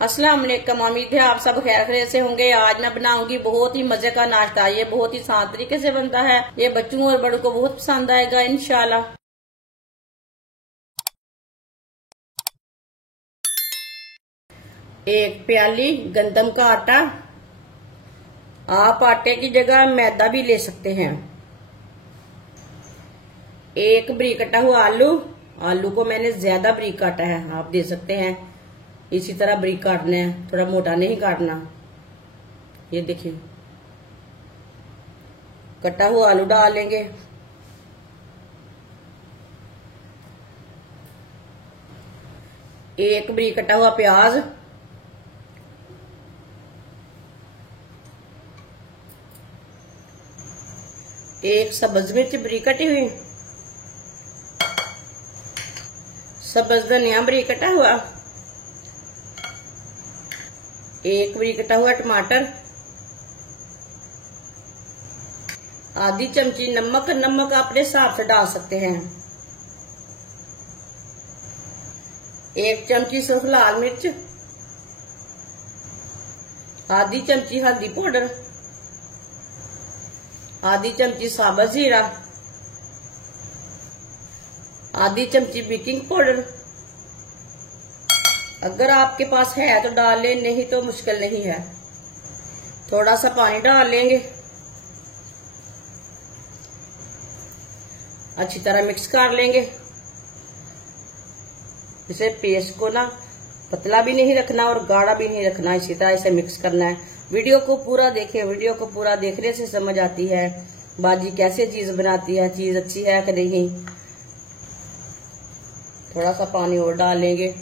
अस्सलाम वालेकुम। उम्मीद है आप सब खैर खैरियत से होंगे। आज मैं बनाऊंगी बहुत ही मजे का नाश्ता। ये बहुत ही आसान तरीके से बनता है। ये बच्चों और बड़ों को बहुत पसंद आएगा इंशाल्लाह। एक प्याली गंदम का आटा, आप आटे की जगह मैदा भी ले सकते हैं। एक बरीक कटा हुआ आलू, आलू को मैंने ज्यादा बरीक काटा है, आप दे सकते हैं इसी तरह बरीक काटना है, थोड़ा मोटा नहीं काटना। ये देखिए कटा हुआ आलू डाल लेंगे। एक बरीक कटा हुआ प्याज, एक सब्ज मिर्च बरीक कटी हुई, सब्ज धनिया बरीक कटा हुआ, एक बरीक कटा हुआ टमाटर, आधी चमची नमक, नमक अपने हिसाब से डाल सकते हैं, एक चमची सिर्फ लाल मिर्च, आधी चमची हल्दी पाउडर, आधी चमची साबुत जीरा, आधी चमची बेकिंग पाउडर। अगर आपके पास है तो डाल लें, नहीं तो मुश्किल नहीं है। थोड़ा सा पानी डाल लेंगे, अच्छी तरह मिक्स कर लेंगे। इसे पेस्ट को ना पतला भी नहीं रखना और गाढ़ा भी नहीं रखना, इसी तरह इसे मिक्स करना है। वीडियो को पूरा देखें, वीडियो को पूरा देखने से समझ आती है बाजी कैसे चीज बनाती है, चीज अच्छी है कि नहीं। थोड़ा सा पानी और डाल लेंगे।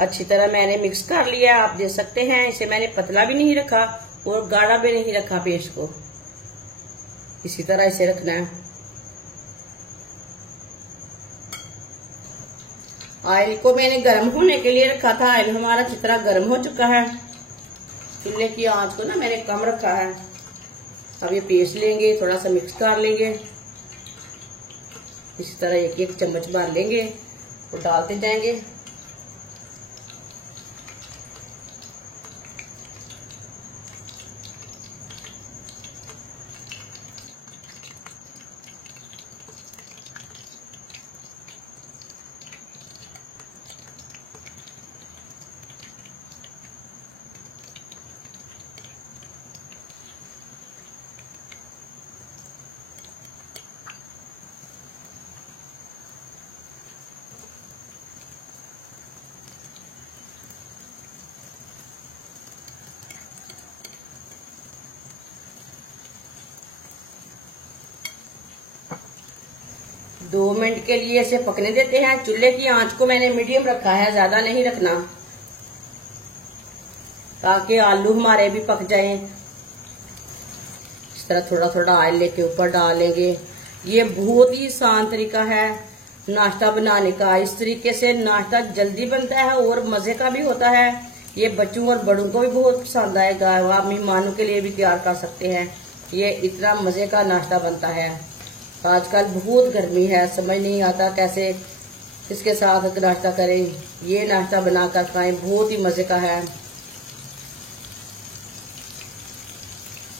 अच्छी तरह मैंने मिक्स कर लिया, आप देख सकते हैं। इसे मैंने पतला भी नहीं रखा और गाढ़ा भी नहीं रखा पेस्ट को, इसी तरह इसे रखना है। ऑयल को मैंने गर्म होने के लिए रखा था। ऑयल हमारा अच्छी तरह गर्म हो चुका है। चूल्हे की आंच को ना मैंने कम रखा है। अब ये पेस्ट लेंगे, थोड़ा सा मिक्स कर लेंगे। इसी तरह एक एक चम्मच भर लेंगे और डालते जाएंगे। दो मिनट के लिए इसे पकने देते हैं। चूल्हे की आंच को मैंने मीडियम रखा है, ज्यादा नहीं रखना, ताकि आलू हमारे भी पक जाएं। इस तरह थोड़ा थोड़ा ऑयल लेके ऊपर डाल लेंगे। ये बहुत ही आसान तरीका है नाश्ता बनाने का। इस तरीके से नाश्ता जल्दी बनता है और मजे का भी होता है। ये बच्चों और बड़ों को भी बहुत पसंद आएगा। आप मेहमानों के लिए भी तैयार कर सकते हैं। ये इतना मजे का नाश्ता बनता है। आजकल बहुत गर्मी है, समझ नहीं आता कैसे इसके साथ नाश्ता करें। ये नाश्ता बनाकर खाएं, बहुत ही मजे का है।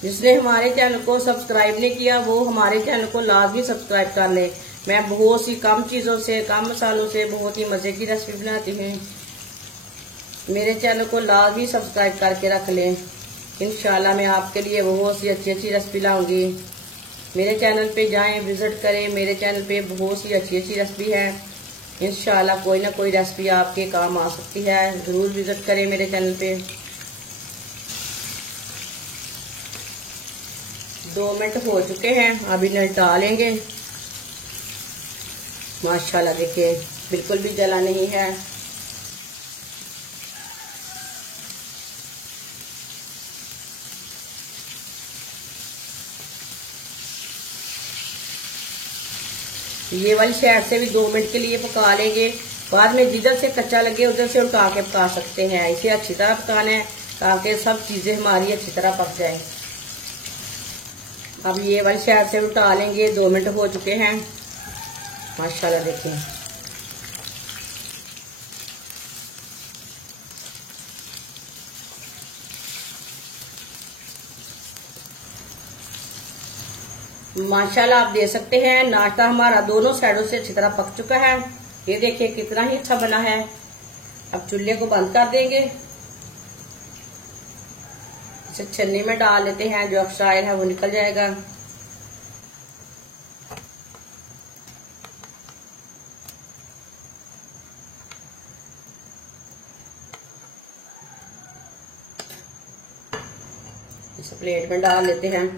जिसने हमारे चैनल को सब्सक्राइब नहीं किया वो हमारे चैनल को लाजमी सब्सक्राइब कर ले। मैं बहुत सी कम चीजों से, कम मसालों से बहुत ही मजे की रेसिपी बनाती हूँ। मेरे चैनल को लाजमी सब्सक्राइब करके रख लें। इंशाल्लाह मैं आपके लिए बहुत सी अच्छी अच्छी रेसिपी लाऊंगी। मेरे चैनल पे जाएं, विजिट करें। मेरे चैनल पे बहुत सी अच्छी अच्छी रेसिपी है। इंशाल्लाह कोई ना कोई रेसिपी आपके काम आ सकती है। जरूर विजिट करें मेरे चैनल पे। 2 मिनट हो चुके हैं, अभी नलटा लेंगे। माशाल्लाह देखिए बिल्कुल भी जला नहीं है। ये वाली साइड से भी 2 मिनट के लिए पका लेंगे। बाद में जिधर से कच्चा लगे उधर से उठा के पका सकते हैं। इसे अच्छी तरह पकाना है ताकि सब चीजें हमारी अच्छी तरह पक जाए। अब ये वाली साइड से उठा लेंगे। 2 मिनट हो चुके हैं माशाल्लाह। देखें माशाल्लाह, आप देख सकते हैं नाश्ता हमारा दोनों साइडों से अच्छी तरह पक चुका है। ये देखिए कितना ही अच्छा बना है। अब चूल्हे को बंद कर देंगे। इसे छन्नी में डाल लेते हैं, जो एक्स्ट्रा ऑयल है वो निकल जाएगा। इसे प्लेट में डाल लेते हैं।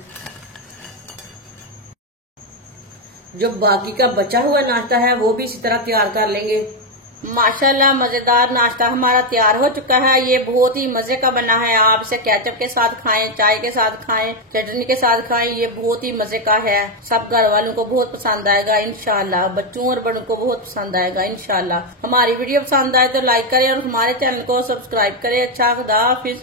जो बाकी का बचा हुआ नाश्ता है वो भी इसी तरह तैयार कर लेंगे। माशाल्लाह, मजेदार नाश्ता हमारा तैयार हो चुका है। ये बहुत ही मजे का बना है। आप इसे केचप के साथ खाएं, चाय के साथ खाएं, चटनी के साथ खाएं। ये बहुत ही मजे का है। सब घर वालों को बहुत पसंद आएगा इंशाल्लाह। बच्चों और बड़ों को बहुत पसंद आएगा इंशाल्लाह। हमारी वीडियो पसंद आए तो लाइक करें और हमारे चैनल को सब्सक्राइब करें। अच्छा, खुदा हाफिज।